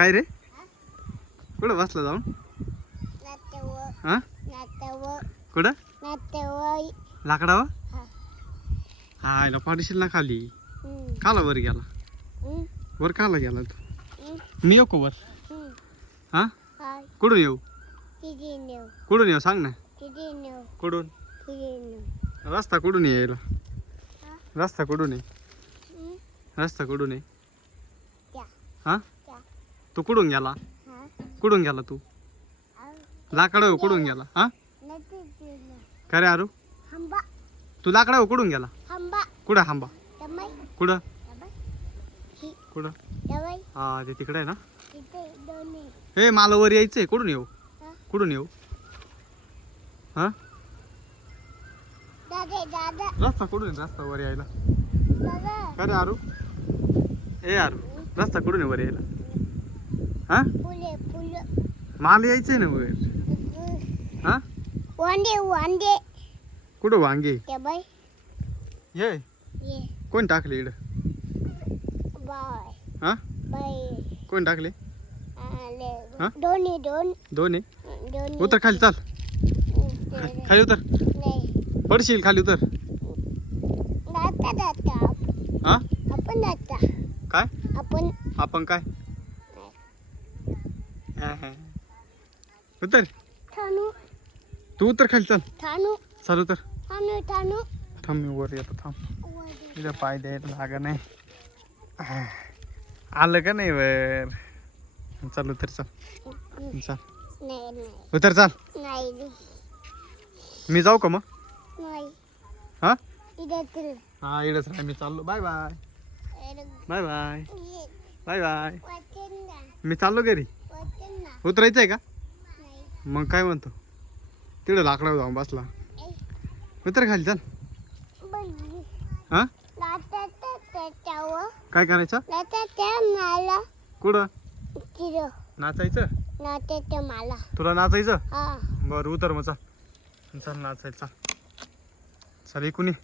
काय रे कुठं बसला जाऊन हा कुठं लाकडावर हा याला पाठीशील ना खाली काला वर गेला वर काला गेला तू मी येऊ का वर हा कुठून येऊ कुठून येऊ सांग ना कुठून रस्ता कुठून यायला रस्ता कुठून आहे रस्ता कुठून आहे हा तू कुठून गेला कुठून गेला तू लाकडावर कुठून गेला हा काय रे आरू तू लाकडावर कुठून गेला कुठं हांबा कुठं कुठं हा ते तिकडे आहे ना हे मला वर यायचंय कुठून येऊ कुठून येऊ हा रस्ता कुठून आहे रस्ता वर यायला काय रे आरू ए आरू रस्ता कुठून आहे वर यायला हा मला यायचंय ना वर हा वांगे कुठं वांगे ये कोण टाकले इकडं हा कोण टाकले हा दोन आहे उतर खाली चाल खाली उतर पडशील खाली उतर हा काय आपण काय उतर तू उतर खाली चल चाल उतर थांब मी वर येतो थांब तुझ्या पाय द्यायला लागा नाही आलं का नाही वर चाल उतर चाल चाल उतर चाल मी जाऊ का मग हा हा इकडंच राह मी चाललो bye bye bye bye bye bye मी चाललो घरी उतरायचंय का मग काय म्हणतो तिकडं लाकडावर जाऊन बसला उतर खाली चल हा काय करायचं कुठं नाचायचं तुला नाचायचं बरं उतर मग चल चल नाचायचं चल इकून ये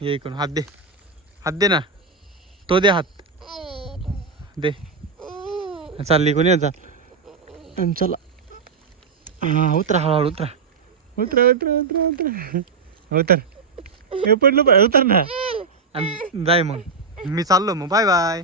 ये इकडून हात दे ना तो दे हात दे चाल इकून ये चाल चला हा उतरा हळूहळू उतर हे पडलं उतर ना आणि जाय मग मी चाललो मग बाय बाय